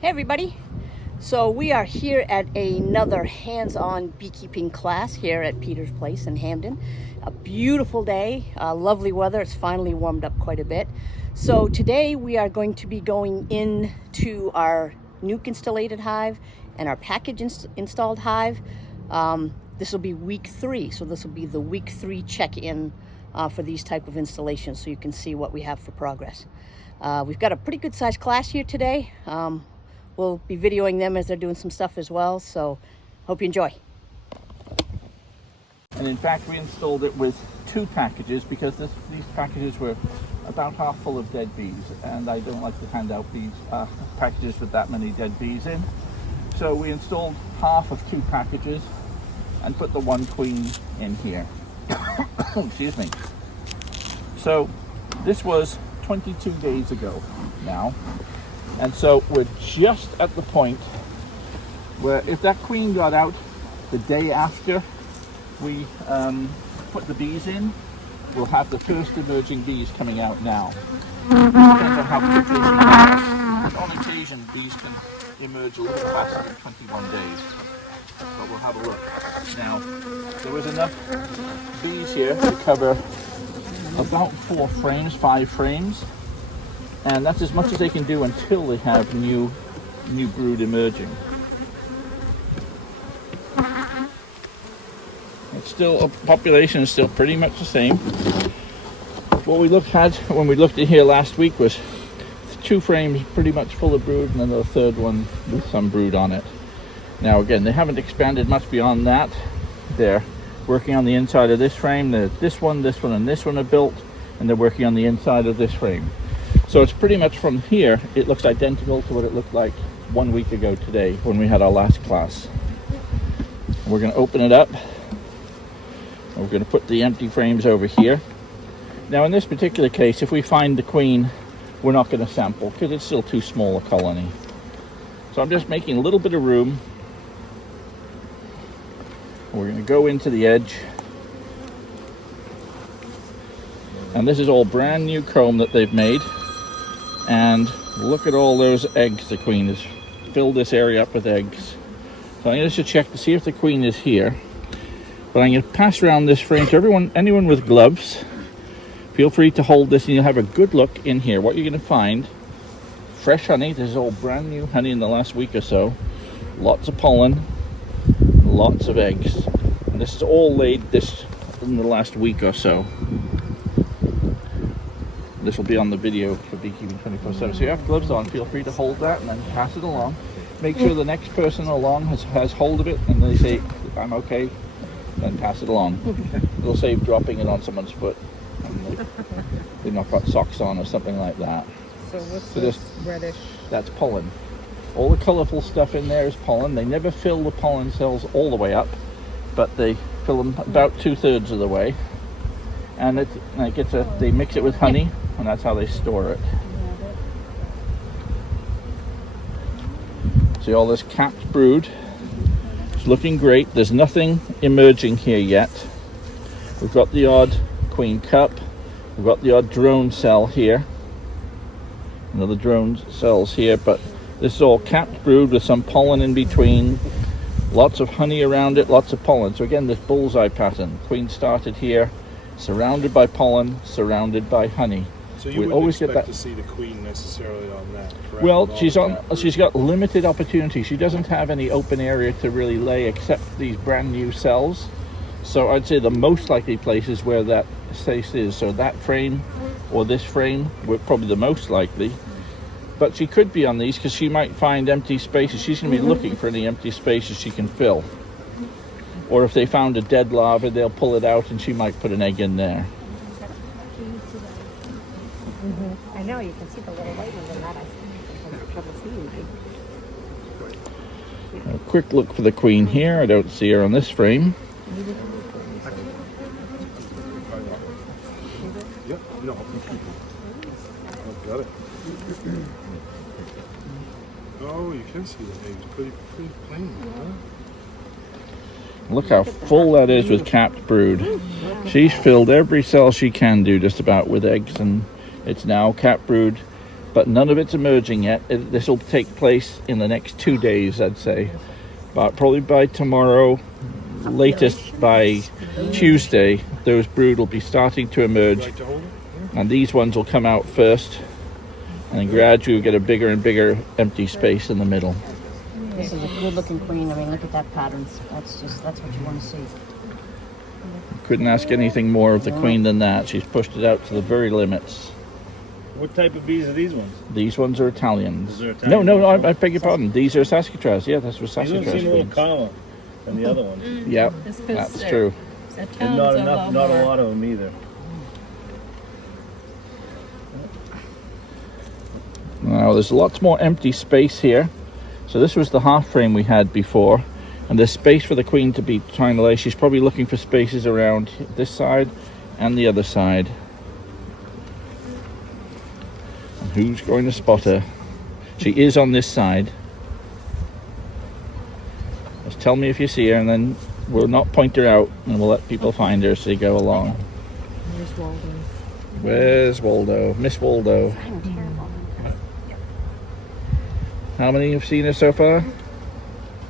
Hey everybody! So we are here at another hands-on beekeeping class here at Peter's Place in Hamden. A beautiful day, lovely weather. It's finally warmed up quite a bit. So today we are going to be going into our nuke installated hive and our package installed hive. This will be week 3, so this will be the week 3 check-in for these type of installations, so you can see what we have for progress. We've got a pretty good sized class here today. We'll be videoing them as they're doing some stuff as well, so hope you enjoy. And in fact, we installed it with 2 packages because these packages were about half full of dead bees, and I don't like to hand out these packages with that many dead bees in. So we installed half of 2 packages and put the 1 queen in here. Excuse me. So this was 22 days ago now. And so we're just at the point where if that queen got out the day after we put the bees in, we'll have the first emerging bees coming out now. Depends on how quickly she gets. On occasion, bees can emerge a little faster than 21 days. But we'll have a look. Now, there was enough bees here to cover about 5 frames. And that's as much as they can do until they have new brood emerging. It's still, population is still pretty much the same. What we had when we looked at here last week was 2 frames pretty much full of brood, and then the 3rd one with some brood on it. Now again, they haven't expanded much beyond that. They're working on the inside of this frame. This one, and this one are built, and they're working on the inside of this frame. So it's pretty much from here, it looks identical to what it looked like 1 week ago today when we had our last class. We're going to open it up. We're going to put the empty frames over here. Now in this particular case, if we find the queen, we're not going to sample because it's still too small a colony. So I'm just making a little bit of room. We're going to go into the edge. And this is all brand new comb that they've made. And look at all those eggs the queen has filled this area up with eggs. So I'm going to check to see if the queen is here. But I'm going to pass around this frame to anyone with gloves. Feel free to hold this and you'll have a good look in here. What you're going to find, fresh honey. This is all brand new honey in the last week or so. Lots of pollen, lots of eggs. And this is all laid in the last week or so. This will be on the video for Beekeeping 24/7. So you have gloves on, feel free to hold that and then pass it along. Make sure the next person along has hold of it and they say, I'm okay, then pass it along. It'll save dropping it on someone's foot. They've not got socks on or something like that. So what's this reddish? That's pollen. All the colourful stuff in there is pollen. They never fill the pollen cells all the way up, but they fill them about 2/3 of the way. And they mix it with honey, and that's how they store it. See all this capped brood. It's looking great. There's nothing emerging here yet. We've got the odd queen cup. We've got the odd drone cell here. Another drone cells here, but this is all capped brood with some pollen in between. Lots of honey around it, lots of pollen. So again, this bullseye pattern. Queen started here, surrounded by pollen, surrounded by honey. So you wouldn't expect to see the queen necessarily on that, correct? Well, she's got limited opportunity. She doesn't have any open area to really lay except these brand new cells. So I'd say the most likely place is where that space is. So that frame or this frame were probably the most likely. But she could be on these because she might find empty spaces. She's going to be looking for any empty spaces she can fill. Or if they found a dead larva, they'll pull it out and she might put an egg in there. I know, you can see the little white ones in that. I have trouble seeing. A quick look for the queen here. I don't see her on this frame. Yep, no, I've got it. Oh, you can see the eggs pretty plain, huh? Look how full that is with capped brood. She's filled every cell she can do just about with eggs, and it's now capped brood. but none of it's emerging yet. This will take place in the next 2 days, I'd say. But probably by tomorrow, latest by Tuesday, those brood will be starting to emerge. Like to hold it? And these ones will come out first, and then gradually we'll get a bigger and bigger empty space in the middle. This is a good looking queen. I mean, look at that pattern. That's what you want to see. Couldn't ask anything more of the queen than that. She's pushed it out to the very limits. What type of bees are these ones? These ones are Italians. These are Italian No, ones, I beg your pardon. These are Saskatraz. Yeah, that's what These ones Saskatraz seem a little queens. calmer than the other ones. Yep, It's 'cause that's they're- true. the And tones not are enough, a not lot a more. lot of them either. Now there's lots more empty space here. So this was the half frame we had before, and there's space for the queen to be trying to lay. She's probably looking for spaces around this side and the other side. And who's going to spot her? She is on this side. Just tell me if you see her, and then we'll not point her out, and we'll let people find her as they go along. There's Waldo. Where's Waldo? Miss Waldo. I'm terrible. How many have seen her so far?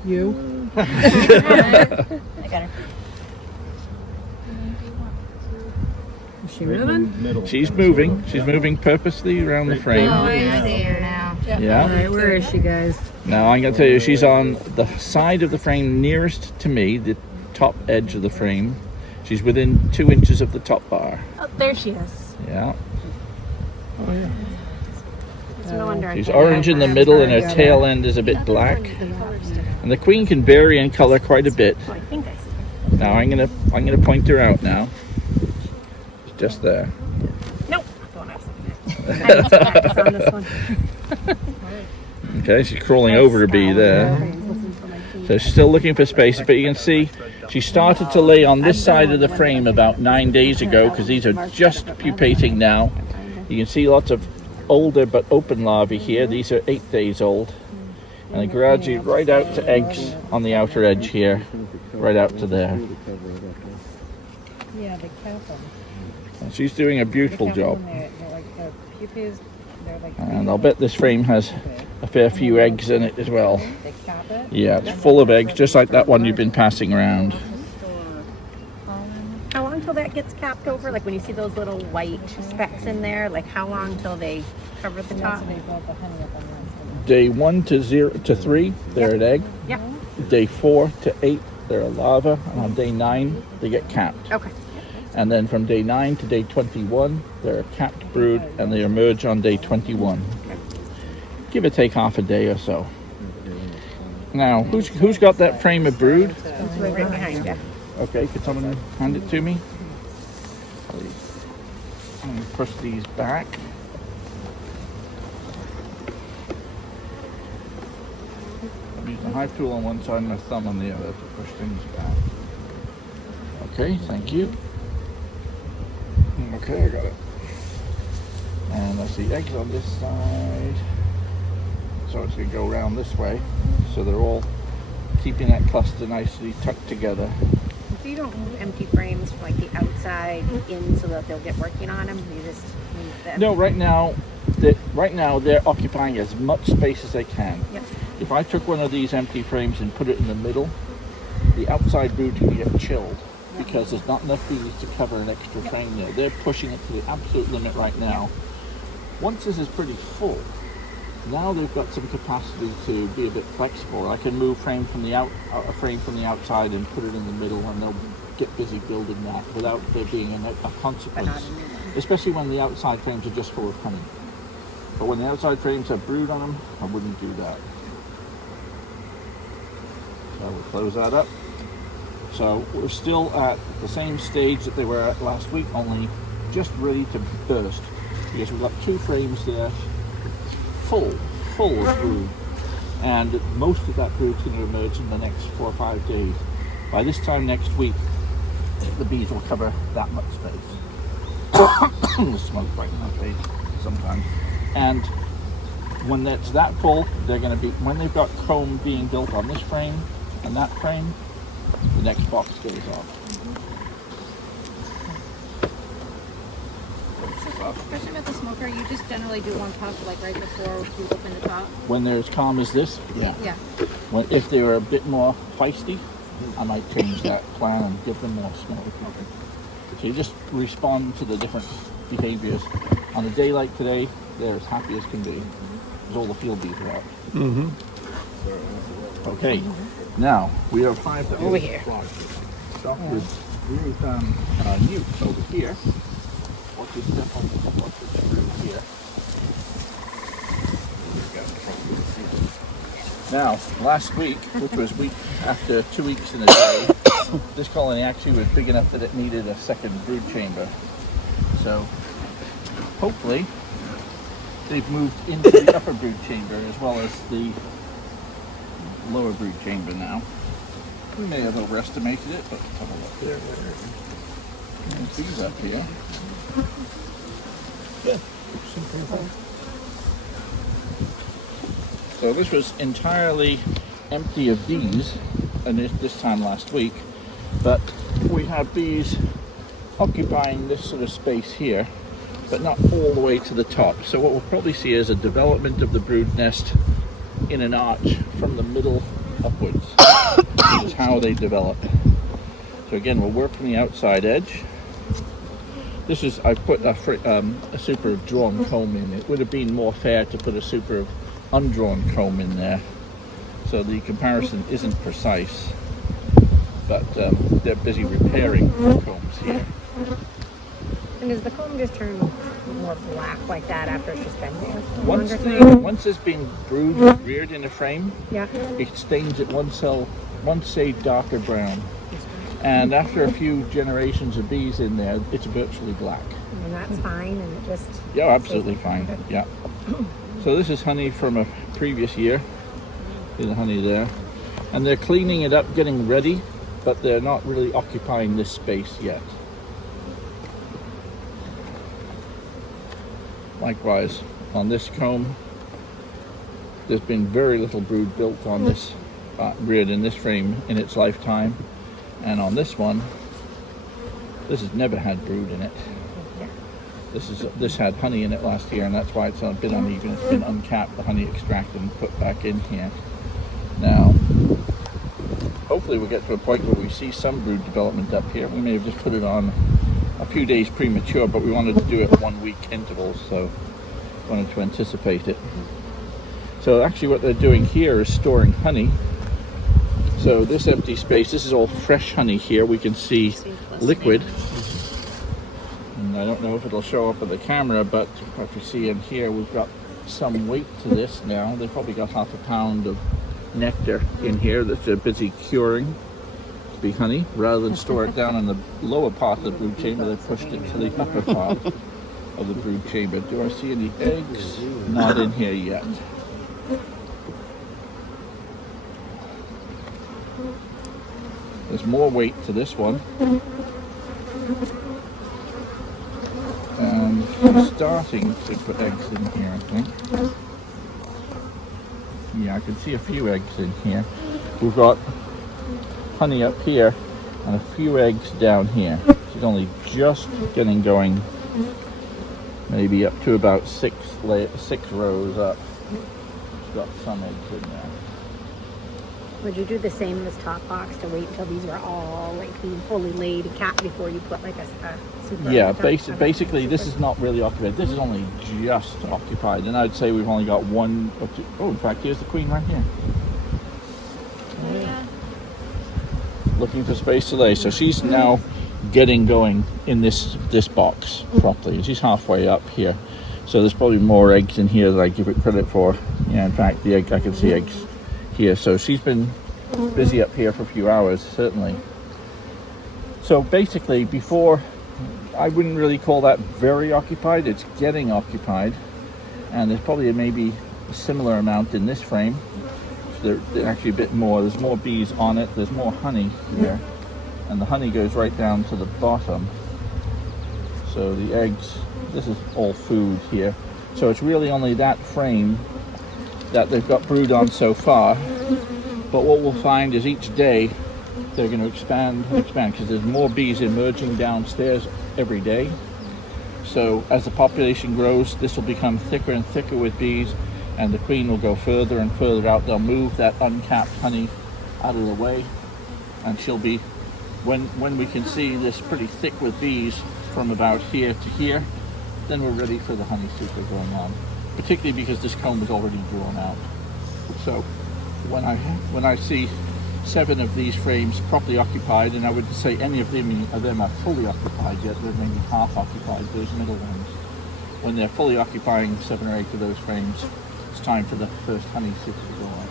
You? I got her. Is she moving? Middle. She's moving. She's moving purposely around the frame. Oh, I see her now. Yeah. Alright, where is she, guys? Now I'm going to tell you, she's on the side of the frame nearest to me, the top edge of the frame. She's within 2 inches of the top bar. Oh, there she is. Yeah. It's no wonder I She's can't orange in the remember. middle, and her tail end is a bit black. And the queen can vary in color quite a bit. Oh, I think I see. Now I'm gonna point her out now. She's just there. Nope. Don't have something. I need to practice on this one. Okay, she's crawling over a bee there. So she's still looking for space, but you can see she started to lay on this side of the frame about 9 days ago, because these are just pupating now. You can see lots of older but open larvae here. These are 8 days old. And they graduate right out to eggs on the outer edge here, right out to there. Yeah, the cap them. And she's doing a beautiful job. They're like the pupils, they're like. And I'll bet this frame has a fair few eggs in it as well. They cap it. Yeah, it's full of eggs, just like that one you've been passing around. How long till that gets capped over? Like when you see those little white specks in there, like how long till they cover the top? So they built the honey up on that. Day 1 to 3, they're an egg. Yep. Day 4 to 8, they're a larva. And on day 9, they get capped. Okay. And then from day 9 to day 21, they're a capped brood, and they emerge on day 21. Give or take half a day or so. Now, who's got that frame of brood? It's right behind you. Okay, could someone hand it to me? Please. I'm going to push these back. I'm using the hive tool on one side and my thumb on the other to push things back. Okay, thank you. Okay, I got it. And that's the eggs on this side. So it's going to go around this way. So they're all keeping that cluster nicely tucked together. So you don't move empty frames from like the outside in so that they'll get working on them? You just move them? No, right now they're occupying as much space as they can. Yep. If I took one of these empty frames and put it in the middle, the outside brood can get chilled because there's not enough bees to cover an extra frame there. They're pushing it to the absolute limit right now. Once this is pretty full, now they've got some capacity to be a bit flexible. I can move a frame from the outside and put it in the middle, and they'll get busy building that without there being a consequence. Especially when the outside frames are just full of honey. But when the outside frames have brood on them, I wouldn't do that. So we'll close that up. So we're still at the same stage that they were at last week, only just ready to burst. Because we've got 2 frames there full of brood. And most of that brood is going to emerge in the next 4 or 5 days. By this time next week, the bees will cover that much space. The smoke right in my face sometimes. And when that's that full, they're going to be, when they've got comb being built on this frame and that frame, the next box goes off. Question about the smoker, you just generally do one puff like right before you open the top? When they're as calm as this, yeah. Yeah. If they were a bit more feisty, I might change that plan and give them more smoke. So you just respond to the different behaviors. On a day like today, they're as happy as can be. Because all the field bees are out. Mm-hmm. Okay, now we have 5 to Over here. Start with Newt over here. Watch your step on the screw here. Now, last week, which was after 2 weeks in a day, this colony actually was big enough that it needed a second brood chamber. So, hopefully, they've moved into the upper brood chamber as well as the lower brood chamber now. We may have overestimated it, but let's have a look there. There's bees up here. Good. So this was entirely empty of bees, and this time last week, but we have bees occupying this sort of space here, but not all the way to the top. So what we'll probably see is a development of the brood nest in an arch from the middle upwards. This is how they develop. So again, we'll work from the outside edge. This is, I've put a super drawn comb in. It would have been more fair to put a super undrawn comb in there, so the comparison isn't precise, but they're busy repairing combs here. And does the comb just turn more black like that after it's just been there? Once it's been brood reared in a frame, Yeah. it stains it one shade darker brown, and after a few generations of bees in there, it's virtually black. And that's fine, and it just... Yeah, absolutely fine. Yeah. So this is honey from a previous year. See the honey there. And they're cleaning it up, getting ready, but they're not really occupying this space yet. Likewise, on this comb, there's been very little brood built on this, reared in this frame in its lifetime. And on this one, this has never had brood in it. This had honey in it last year, and that's why it's a bit uneven. It's been uncapped, the honey extracted and put back in here. Now, hopefully we'll get to a point where we see some brood development up here. We may have just put it on a few days premature, but we wanted to do it 1 week intervals, so wanted to anticipate it. So actually what they're doing here is storing honey. So this empty space, this is all fresh honey here. We can see liquid. And I don't know if it'll show up on the camera, but if you see in here, we've got some weight to this now. They've probably got half a pound of nectar in here that they're busy curing to be honey. Rather than store it down in the lower part of the brood chamber, they've pushed it to the upper part of the brood chamber. Do I see any eggs? Not in here yet. There's more weight to this one. And I'm starting to put eggs in here, I think. Yeah, I can see a few eggs in here. We've got honey up here and a few eggs down here. She's only just getting going, maybe up to about six rows up. She's got some eggs in there. Would you do the same as top box to wait until these were all like being fully laid capped before you put like a super? Yeah, basically this is not really occupied. This is only just occupied, and I'd say we've only got one or two. Oh, in fact, here's the queen right here. Yeah. Looking for space to lay. So she's now getting going in this box properly, and she's halfway up here. So there's probably more eggs in here than I give it credit for. Yeah, in fact, the egg, I can see eggs here. So she's been busy up here for a few hours, certainly. So basically, before, I wouldn't really call that very occupied. It's getting occupied, and there's probably maybe a similar amount in this frame. So there's actually a bit more. There's more bees on it. There's more honey here, and the honey goes right down to the bottom. So the eggs, this is all food here. So it's really only that frame that they've got brood on so far, but what we'll find is each day they're going to expand because there's more bees emerging downstairs every day. So as the population grows, this will become thicker and thicker with bees, and the queen will go further and further out. They'll move that uncapped honey out of the way, and she'll be, when we can see this pretty thick with bees from about here to here, then we're ready for the honey super going on, particularly because this comb is already drawn out. So when I see 7 of these frames properly occupied, and I wouldn't say any of them are fully occupied yet, they're maybe half occupied, those middle ones. When they're fully occupying 7 or 8 of those frames, it's time for the first honey super to go on.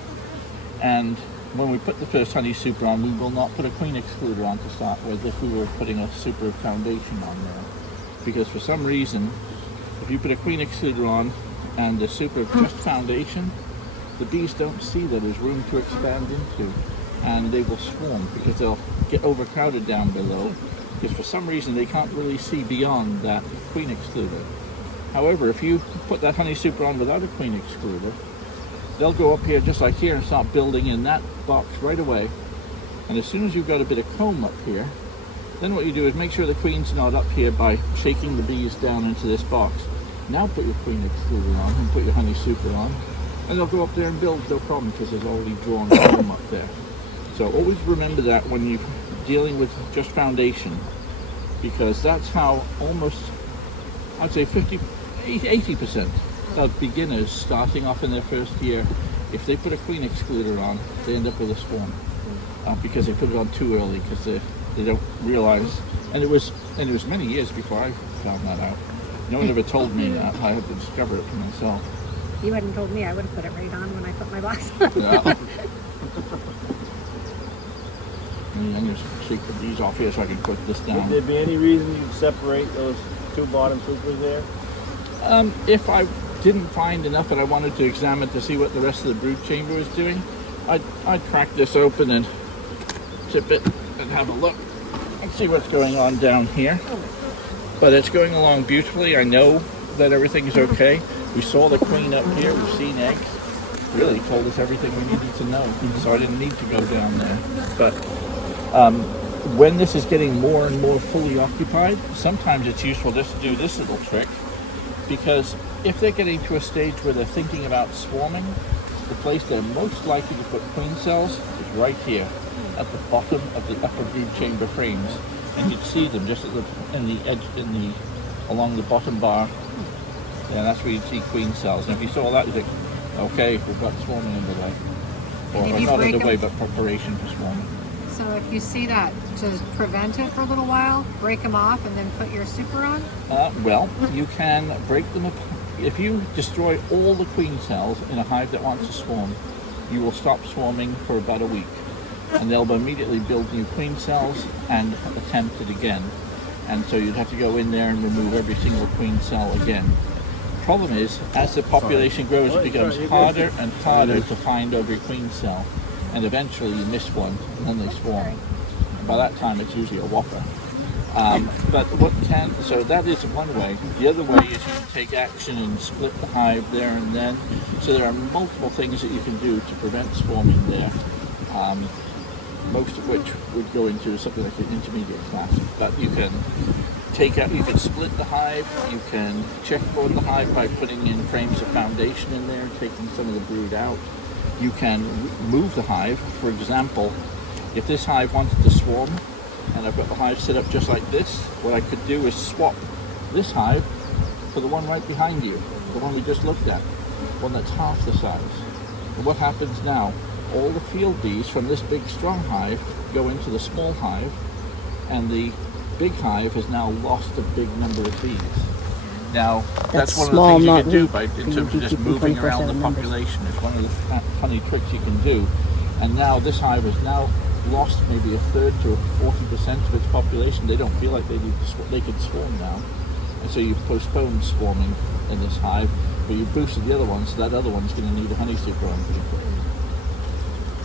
And when we put the first honey super on, we will not put a queen excluder on to start with if we were putting a super foundation on there. Because for some reason, if you put a queen excluder on and the super just foundation, the bees don't see that there's room to expand into, and they will swarm because they'll get overcrowded down below, because for some reason they can't really see beyond that queen excluder. However, if you put that honey super on without a queen excluder, they'll go up here just like here and start building in that box right away. And as soon as you've got a bit of comb up here, then what you do is make sure the queen's not up here by shaking the bees down into this box. Now put your queen excluder on and put your honey super on, and they'll go up there and build no problem because there's already drawn comb up there. So always remember that when you're dealing with just foundation, because that's how almost, I'd say 80% of beginners starting off in their first year, if they put a queen excluder on, they end up with a swarm because they put it on too early, because they don't realize. And it was many years before I found that out. No one ever told me that. I had to discover it for myself. You hadn't told me, I would have put it right on when I put my box on. Yeah. And I'm just shake the bees off here so I can put this down. Would there be any reason you'd separate those 2 bottom supers there? If I didn't find enough and I wanted to examine to see what the rest of the brood chamber was doing, I'd crack this open and tip it and have a look and see what's going on down here. But it's going along beautifully. I know that everything is okay. We saw the queen up here. We've seen eggs. Really told us everything we needed to know. So I didn't need to go down there. But when this is getting more and more fully occupied, sometimes it's useful just to do this little trick, because if they're getting to a stage where they're thinking about swarming, the place they're most likely to put queen cells is right here at the bottom of the upper brood chamber frames, and you'd see them just at along the bottom bar. Yeah, that's where you'd see queen cells. And if you saw that, you'd think, okay, we've got swarming underway, or not underway, but preparation for swarming. So if you see that, to prevent it for a little while, break them off and then put your super on? Well, you can break them up. If you destroy all the queen cells in a hive that wants to swarm, you will stop swarming for about a week. And they'll immediately build new queen cells and attempt it again. And so you'd have to go in there and remove every single queen cell again. The problem is, as the population grows, it becomes harder and harder to find every queen cell. And eventually you miss one, and then they swarm. And by that time, it's usually a whopper. So that is one way. The other way is you can take action and split the hive there and then. So there are multiple things that you can do to prevent swarming there. Most of which would go into something like an intermediate class. But you can you can split the hive, you can checkboard the hive by putting in frames of foundation in there, taking some of the brood out. You can move the hive. For example, if this hive wanted to swarm, and I've got the hive set up just like this, what I could do is swap this hive for the one right behind you, the one we just looked at, one that's half the size. And what happens now? All the field bees from this big strong hive go into the small hive, and the big hive has now lost a big number of bees. Now, that's one small, of the not things you can do weak, in terms of just moving around the population. It's one of the funny tricks you can do. And now this hive has now lost maybe a third to 40% of its population. They don't feel like they could swarm now. And so you postpone swarming in this hive, but you boosted the other one, so that other one's going to need a honey super on pretty quick.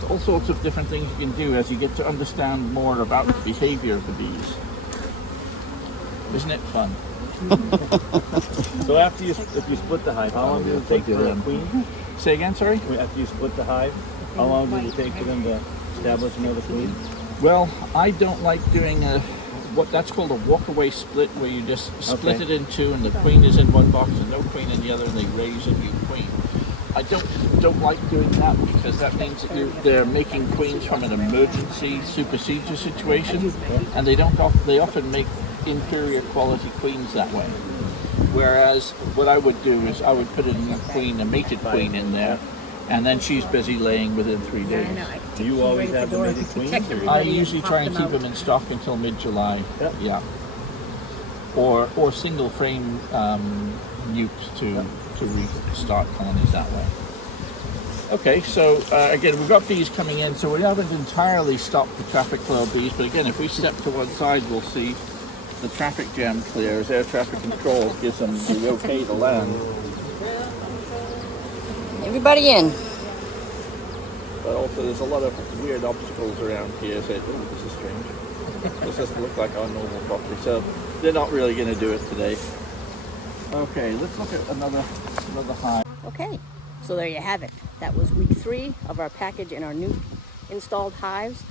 All sorts of different things you can do as you get to understand more about the behavior of the bees. Isn't it fun? So after if you split the hive, how long does it take for the queen? Say again, sorry? After you split the hive, how long does it take for them to establish another queen? Well, I don't like doing that's called a walk-away split, where you just split Okay. it in two, and the queen is in one box and no queen in the other, and they raise a new queen. I don't like doing that, because that means that they're making queens from an emergency supersedure situation, and they often make inferior quality queens that way. Whereas what I would do is I would put in a mated queen in there, and then she's busy laying within 3 days. Do you always have the mated queens? Or I usually try and keep them in stock until mid-July. Yep. Yeah. Or single frame nukes to restart colonies that way. Okay, so again, we've got bees coming in, so we haven't entirely stopped the traffic flow of bees, but again, if we step to one side, we'll see the traffic jam clear as air traffic control gives them the okay to land. Everybody in. But also there's a lot of weird obstacles around here, so this is strange. This doesn't look like our normal property, so they're not really going to do it today. Okay, let's look at another hive. Okay, so there you have it. That was week 3 of our package in our new installed hives.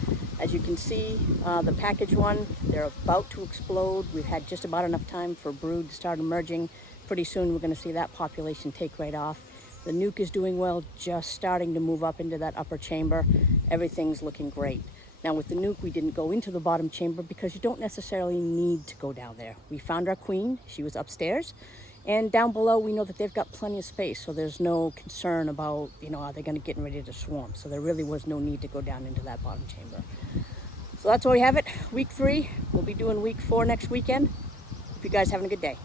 As you can see, the package one, they're about to explode. We've had just about enough time for brood to start emerging. Pretty soon we're going to see that population take right off. The nuke is doing well, just starting to move up into that upper chamber. Everything's looking great. Now with the nuke, we didn't go into the bottom chamber because you don't necessarily need to go down there. We found our queen, she was upstairs. And down below, we know that they've got plenty of space, so there's no concern about, are they going to get ready to swarm? So there really was no need to go down into that bottom chamber. So that's where we have it, week 3. We'll be doing week 4 next weekend. Hope you guys having a good day.